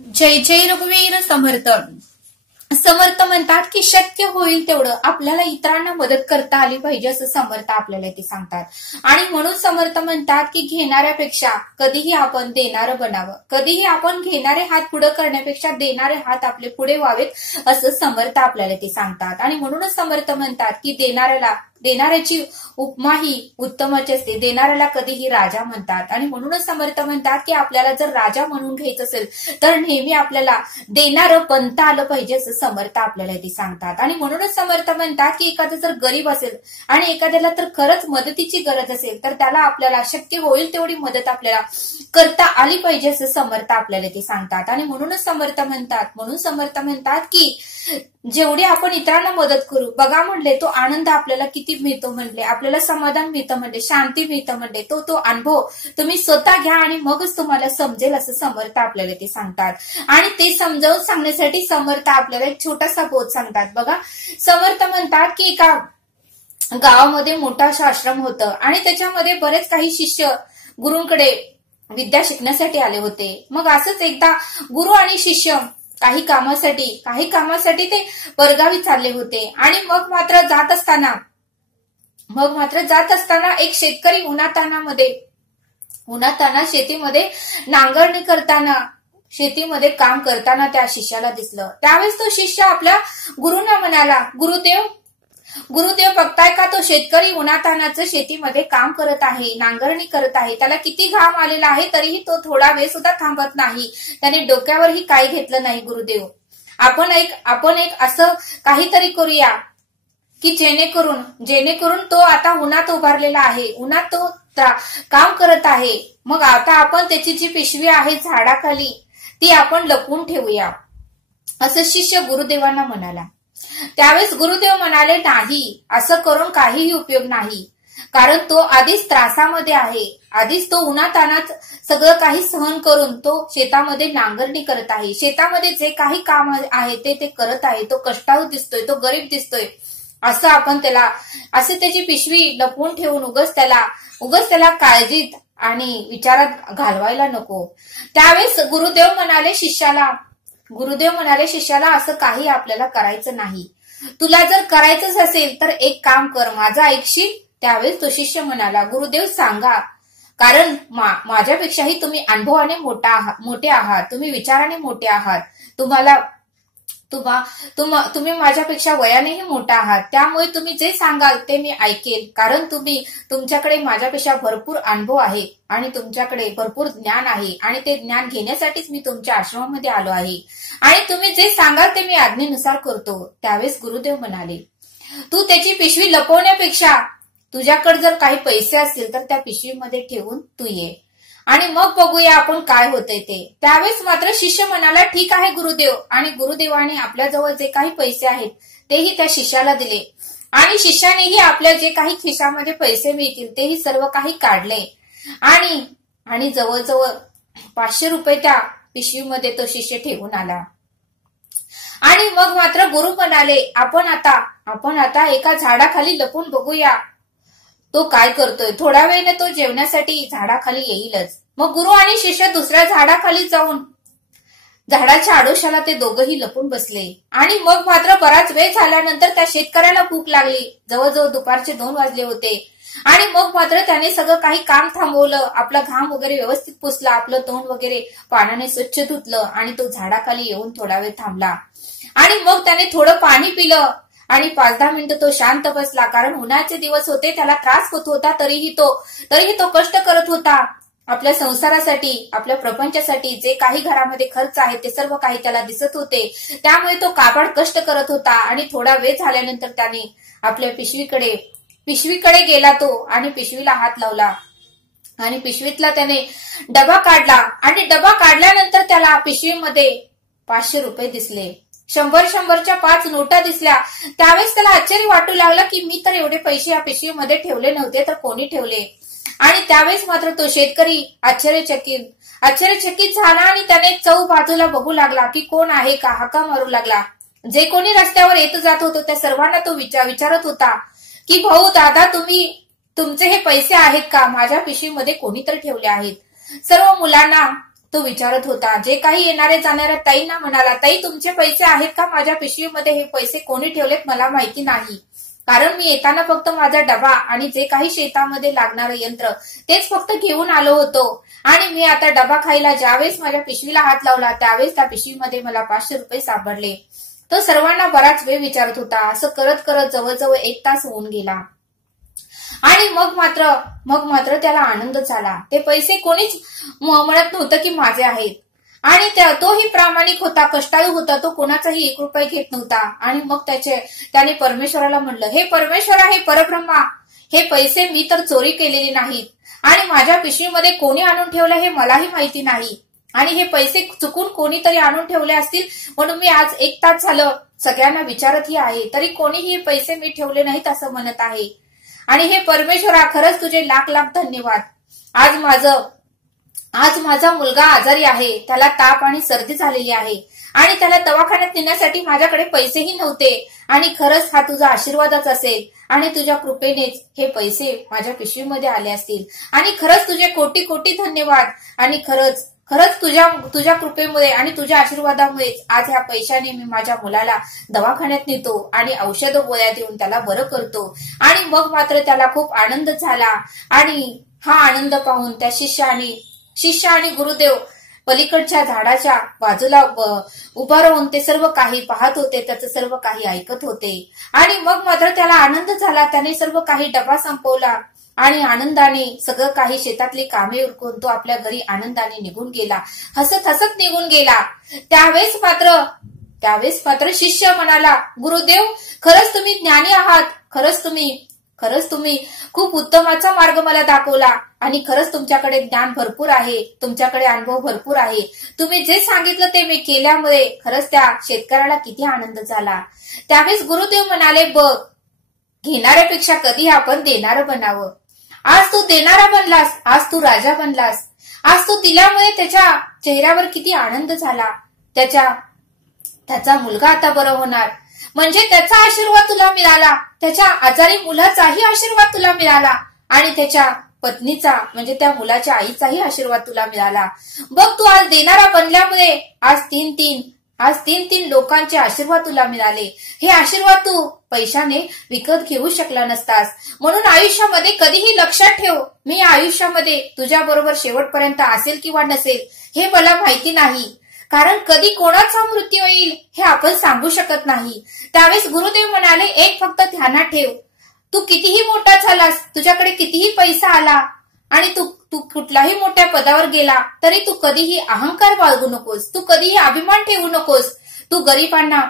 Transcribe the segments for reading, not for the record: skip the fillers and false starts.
जय जय रघुवीर समर्थ. समर्थ म्हणतात की शक्य होईल तेवढं आपल्याला इतरांना मदत करता आली पाहिजे असं समर्थ आपल्याला ते सांगतात. आणि म्हणून समर्थ म्हणतात की घेणाऱ्यापेक्षा कधीही आपण देणारं बनावं, कधीही आपण घेणारे हात पुढे करण्यापेक्षा देणारे हात आपले पुढे व्हावेत असं समर्थ आपल्याला ते सांगतात. आणि म्हणूनच समर्थ म्हणतात की देणाऱ्याची उपमा ही उत्तमच असते, देणाऱ्याला कधीही राजा म्हणतात. आणि म्हणूनच समर्थ म्हणतात की आपल्याला जर राजा म्हणून घ्यायचं असेल तर नेहमी आपल्याला देणारं बनता आलं पाहिजे असं समर्थ आपल्याला ते सांगतात. आणि म्हणूनच समर्थ म्हणतात की एखादा जर गरीब असेल आणि एखाद्याला तर खरंच मदतीची गरज असेल तर त्याला आपल्याला शक्य होईल तेवढी मदत आपल्याला करता आली पाहिजे असं समर्थ आपल्याला ते सांगतात. आणि म्हणूनच समर्थ म्हणतात की जेवढी आपण इतरांना मदत करू, बघा म्हणले तो आनंद आपल्याला किती मिळतो म्हणले, आपल्याला समाधान मिळतं म्हणले, शांती मिळतं म्हणले, तो अनुभव तुम्ही स्वतः घ्या आणि मगच तुम्हाला समजेल असं समर्थ आपल्याला ते सांगतात. आणि ते समजावून सांगण्यासाठी समर्थ आपल्याला एक छोटासा बोध सांगतात. बघा, समर्थ म्हणतात की एका गावामध्ये मोठा असा आश्रम होतं आणि त्याच्यामध्ये बरेच काही शिष्य गुरूंकडे विद्या शिकण्यासाठी आले होते. मग असंच एकदा गुरु आणि शिष्य काही कामासाठी ते परगावी चालले होते. आणि मग मात्र जात असताना एक शेतकरी उन्हाताना शेतीमध्ये नांगरणी करताना, शेतीमध्ये काम करताना त्या शिष्याला दिसलं. त्यावेळेस तो शिष्य आपल्या गुरूंना म्हणाला, गुरुदेव बघताय का, तो शेतकरी उन्हातानाचं शेतीमध्ये काम करत आहे, नांगरणी करत आहे, त्याला किती घाम आलेला आहे, तरीही तो थोडा वेळ सुद्धा थांबत नाही, त्याने डोक्यावरही काही घेतलं नाही. गुरुदेव, आपण एक असं काहीतरी करूया की जेणेकरून तो आता उन्हात उभारलेला आहे, उन्हात तो काम करत आहे, मग आता आपण त्याची जी पिशवी आहे झाडाखाली ती आपण लपवून ठेवूया असं शिष्य गुरुदेवांना म्हणाला. त्यावेळेस गुरुदेव म्हणाले, नाही, असं करून काहीही उपयोग नाही, कारण तो आधीच त्रासामध्ये आहे, आधीच तो उन्हातानात सगळं काही सहन करून तो शेतामध्ये नांगरणी करत आहे, शेतामध्ये जे काही काम आहे ते करत आहे, तो कष्टाळू दिसतोय, तो गरीब दिसतोय, असं आपण असं त्याची पिशवी लपवून ठेवून उगाच त्याला काळजीत आणि विचारात घालवायला नको. त्यावेळेस गुरुदेव म्हणाले शिष्याला असं काही आपल्याला करायचं नाही, तुला जर करायचंच असेल तर एक काम कर, माझा ऐकशील. त्यावेळेस तो शिष्य म्हणाला, गुरुदेव सांगा, कारण माझ्यापेक्षाही तुम्ही अनुभवाने मोठे आहात, तुम्ही विचाराने मोठे आहात, तुम्ही माझ्यापेक्षा वयानेही मोठा आहात, त्यामुळे तुम्ही जे सांगाल ते मी ऐकेल, कारण तुमच्याकडे माझ्यापेक्षा भरपूर अनुभव आहे आणि तुमच्याकडे भरपूर ज्ञान आहे आणि ते ज्ञान घेण्यासाठीच मी तुमच्या आश्रमामध्ये आलो आहे आणि तुम्ही जे सांगाल ते मी आज्ञेनुसार करतो. त्यावेळेस गुरुदेव म्हणाले, तू त्याची पिशवी लपवण्यापेक्षा तुझ्याकडे जर काही पैसे असतील तर त्या पिशवीमध्ये ठेवून तू ये आणि मग बघूया आपण काय होतंय ते. त्यावेळेस मात्र शिष्य म्हणाला, ठीक आहे गुरुदेव. आणि गुरुदेवाने आपल्याजवळ जे काही पैसे आहेत तेही त्या शिष्याला दिले आणि शिष्यानेही आपल्या जे काही खिशामध्ये पैसे मिळतील तेही सर्व काही काढले आणि जवळजवळ 500 रुपये त्या पिशवीमध्ये तो शिष्य ठेवून आला. आणि मग मात्र गुरु म्हणाले, आपण आता एका झाडाखाली लपून बघूया तो काय करतोय, थोड्या वेळेने तो जेवण्यासाठी झाडाखाली येईलच. मग गुरु आणि शिष्य दुसऱ्या झाडाखाली जाऊन झाडाच्या आडोशाला ते दोघंही लपून बसले. आणि मग मात्र बराच वेळ झाल्यानंतर त्या शेतकऱ्याला भूक लागली, जवळजवळ दुपारचे 2 वाजले होते. आणि मग मात्र त्याने सगळं काही काम थांबवलं, आपला घाम वगैरे व्यवस्थित पुसला, आपलं तोंड वगैरे पाण्याने स्वच्छ धुतलं आणि तो झाडाखाली येऊन थोडा वेळ थांबला. आणि मग त्याने थोडं पाणी पिलं आणि 5-10 मिनिटं तो शांत बसला, कारण उन्हाचे दिवस होते, त्याला त्रास होत होता, तरीही तो कष्ट करत होता आपल्या संसारासाठी, आपल्या प्रपंचासाठी. जे काही घरामध्ये खर्च आहे ते सर्व काही त्याला दिसत होते, त्यामुळे तो काबाड कष्ट करत होता. आणि थोडा वेळ झाल्यानंतर त्याने आपल्या पिशवीकडे गेला तो आणि पिशवीला हात लावला आणि पिशवीतला त्याने डबा काढला आणि डबा काढल्यानंतर त्याला पिशवीमध्ये 500 रुपये दिसले, 100च्या 5 नोटा दिसल्या. त्यावेळेस त्याला आश्चर्य वाटू लागला की मी तर एवढे पैसे या पिशवीमध्ये ठेवले नव्हते, तर कोणी ठेवले. आणि त्यावेळेस मात्र तो शेतकरी आश्चर्यचकित झाला आणि त्याने चौ बाजूला बघू लागला की कोण आहे का, हाका मारू लागला. जे कोणी रस्त्यावर येत जात होतं त्या सर्वांना तो विचारत होता की भाऊ, दादा, तुमचे हे पैसे आहेत का, माझ्या पिशवीमध्ये कोणीतरी ठेवले आहेत. सर्व मुलांना तो विचारत होता. जे काही येणारे जाणाऱ्या ताईंना म्हणाला, ताई तुमचे पैसे आहेत का माझ्या पिशवीमध्ये? हे पैसे कोणी ठेवलेत मला माहिती नाही, कारण मी येताना फक्त माझा डबा आणि जे काही शेतामध्ये लागणारं यंत्र तेच फक्त घेऊन आलो होतो. आणि मी आता डबा खायला ज्यावेळेस माझ्या पिशवीला हात लावला त्यावेळेस त्या पिशवीमध्ये मला 500 रुपये सापडले. तो सर्वांना बराच वेळ विचारत होता. असं करत करत जवळजवळ 1 तास होऊन गेला आणि मग मात्र त्याला आनंद झाला. ते पैसे कोणीच म्हणत नव्हतं की माझे आहेत आणि तोही प्रामाणिक होता, कष्टाळू होता. तो कोणाचाही 1 रुपया घेत नव्हता. आणि मग त्याने परमेश्वराला म्हणलं, हे परमेश्वरा, हे परब्रह्मा, हे पैसे मी तर चोरी केलेली नाहीत आणि माझ्या पिशवीमध्ये कोणी आणून ठेवलं हे मलाही माहिती नाही आणि हे पैसे चुकून कोणीतरी आणून ठेवले असतील म्हणून मी आज 1 तास झालं सगळ्यांना विचारतही आहे, तरी कोणीही हे पैसे मी ठेवले नाहीत असं म्हणत आहे. आणि हे परमेश्वरा, खरंच तुझे लाख लाख धन्यवाद. आज माझा मुलगा आजारी आहे, त्याला ताप आणि सर्दी झालेली आहे आणि त्याला दवाखान्यात नेण्यासाठी माझ्याकडे पैसेही नव्हते आणि खरंच हा तुझा आशीर्वादच असेल आणि तुझ्या कृपेनेच हे पैसे माझ्या पिशवीमध्ये आले असतील आणि खरंच तुझे कोटी कोटी धन्यवाद. आणि खरंच तुझ्या कृपेमुळे आणि तुझ्या आशीर्वादामुळे आज ह्या पैशाने मी माझ्या मुलाला दवाखान्यात नेतो आणि औषध गोळ्या देऊन त्याला बरं करतो. आणि मग मात्र त्याला खूप आनंद झाला आणि हा आनंद पाहून त्या शिष्य आणि गुरुदेव पलीकडच्या झाडाच्या बाजूला उभा राहून ते सर्व काही पाहत होते, त्याचं सर्व काही ऐकत होते. आणि मग मात्र त्याला आनंद झाला. त्याने सर्व काही डबा संपवला आणि आनंदाने सगळं काही शेतातली कामे उरकून तो आपल्या घरी आनंदाने निघून गेला, हसत हसत निघून गेला. त्यावेळेस मात्र शिष्य म्हणाला, गुरुदेव, खरंच तुम्ही ज्ञानी आहात, खरंच तुम्ही खूप उत्तमाचा मार्ग मला दाखवला आणि खरंच तुमच्याकडे ज्ञान भरपूर आहे, तुमच्याकडे अनुभव भरपूर आहे. तुम्ही जे सांगितलं ते मी केल्यामुळे खरंच त्या शेतकऱ्याला किती आनंद झाला. त्यावेळेस गुरुदेव म्हणाले, बघ, घेणाऱ्यापेक्षा कधी आपण देणारं बनावं. आज तू देणारा बनलास, आज तू राजा बनलास, आज तू दिल्यामुळे त्याच्या चेहऱ्यावर किती आनंद झाला. त्याचा मुलगा आता बरं होणार म्हणजे त्याचा आशीर्वाद तुला मिळाला, त्याच्या आजारी मुलाचाही आशीर्वाद तुला मिळाला आणि त्याच्या पत्नीचा म्हणजे त्या मुलाच्या आईचाही आशीर्वाद तुला मिळाला. बघ, तू आज देणारा बनल्यामुळे आज तीन लोकांचे आशीर्वाद तुला मिळाले. हे आशीर्वाद तू पैशाने विकत घेऊ शकला नसतास. म्हणून आयुष्यामध्ये कधीही लक्षात ठेव, मी आयुष्यामध्ये तुझ्या बरोबर शेवटपर्यंत असेल किंवा नसेल हे मला माहिती नाही, कारण कधी कोणाचा मृत्यू येईल हे आपण सांगू शकत नाही. त्यावेळेस गुरुदेव म्हणाले, एक फक्त ध्यानात ठेव, तू कितीही मोठा झालास, तुझ्याकडे कितीही पैसा आला आणि तू कुठल्याही मोठ्या पदावर गेला तरी तू कधीही अहंकार बाळगू नकोस, तू कधीही अभिमान ठेवू नकोस. तू गरिबांना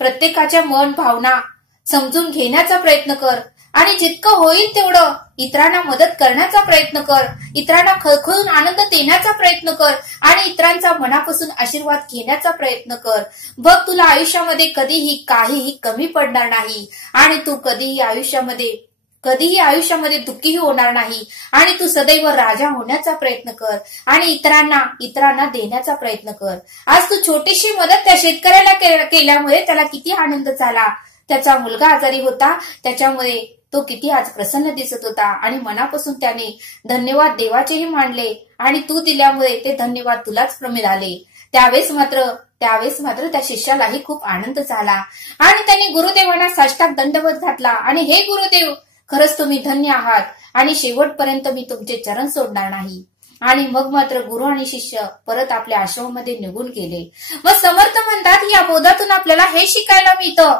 प्रत्येकाच्या मन भावना समजून घेण्याचा प्रयत्न कर आणि जितकं होईल तेवढं इतरांना मदत करण्याचा प्रयत्न कर, इतरांना खळखळून आनंद देण्याचा प्रयत्न कर आणि इतरांचा मनापासून आशीर्वाद घेण्याचा प्रयत्न कर. बघ, तुला आयुष्यामध्ये कधीही काहीही कमी पडणार नाही आणि तू कधीही आयुष्यामध्ये दुःखीही होणार नाही आणि तू सदैव राजा होण्याचा प्रयत्न कर आणि इतरांना देण्याचा प्रयत्न कर. आज तू छोटीशी मदत त्या शेतकऱ्याला केल्यामुळे त्याला किती आनंद झाला. त्याचा मुलगा आजारी होता, त्याच्यामुळे तो किती आज प्रसन्न दिसत होता आणि मनापासून त्याने धन्यवाद देवाचेही मानले आणि तू दिल्यामुळे ते धन्यवाद तुलाच मिळाले. त्यावेळेस मात्र त्या शिष्यालाही खूप आनंद झाला आणि त्याने गुरुदेवांना साष्टांग दंडवत घातला आणि हे गुरुदेव, खरंच तुम्ही धन्य आहात आणि शेवटपर्यंत मी तुमचे चरण सोडणार नाही. आणि मग मात्र गुरु आणि शिष्य परत आपल्या आश्रमामध्ये निघून गेले. मग समर्थ म्हणतात, या बोधातून आपल्याला हे शिकायला मिळतं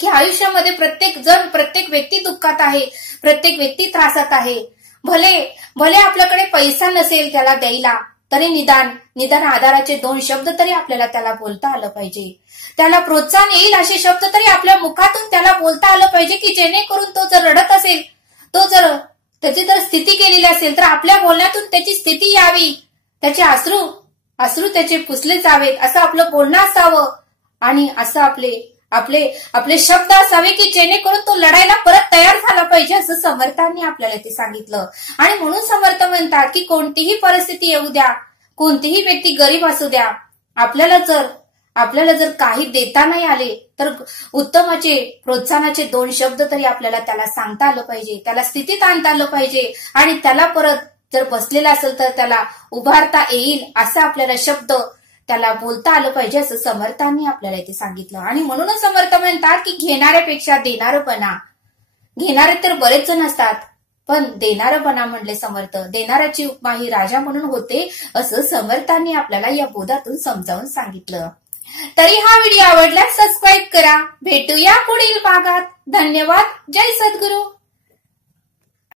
की आयुष्यामध्ये प्रत्येक व्यक्ती दुःखात आहे, प्रत्येक व्यक्ती त्रासात आहे. भले आपल्याकडे पैसा नसेल त्याला द्यायला, तरी निदान आधाराचे 2 शब्द तरी आपल्याला त्याला बोलता आलं पाहिजे. त्याला प्रोत्साहन येईल असे शब्द तरी आपल्या मुखातून त्याला बोलता आलं पाहिजे की जेणेकरून तो जर रडत असेल, तो जर त्याची जर स्थिती केलेली असेल तर आपल्या बोलण्यातून त्याची स्थिती यावी, त्याचे अश्रू त्याचे पुसले जावेत असं आपलं बोलणं असावं आणि असं आपले शब्द असावे की जेणेकरून तो लढायला परत तयार झाला पाहिजे असं समर्थांनी आपल्याला ते सांगितलं. आणि म्हणून समर्थ म्हणतात की कोणतीही परिस्थिती येऊ द्या, कोणतीही व्यक्ती गरीब असू द्या, आपल्याला जर काही देता नाही आले तर उत्तमाचे प्रोत्साहनाचे 2 शब्द तरी आपल्याला त्याला सांगता आलं पाहिजे, त्याला स्थितीत आणता आलं पाहिजे आणि त्याला परत जर बसलेला असेल तर त्याला उभारता येईल असा आपल्याला शब्द त्याला बोलता आलं पाहिजे असं समर्थांनी आपल्याला इथे सांगितलं. आणि म्हणूनच समर्थ म्हणतात की घेणाऱ्यापेक्षा देणारं बना. घेणारे तर बरेच जण असतात, पण देणारं बना म्हणले समर्थ. देणाऱ्याची उपमा ही राजा म्हणून होते असं समर्थांनी आपल्याला या बोधातून समजावून सांगितलं. तरी हा व्हिडिओ आवडल्यास सबस्क्राईब करा. भेटूया पुढील भागात. धन्यवाद. जय सद्गुरू.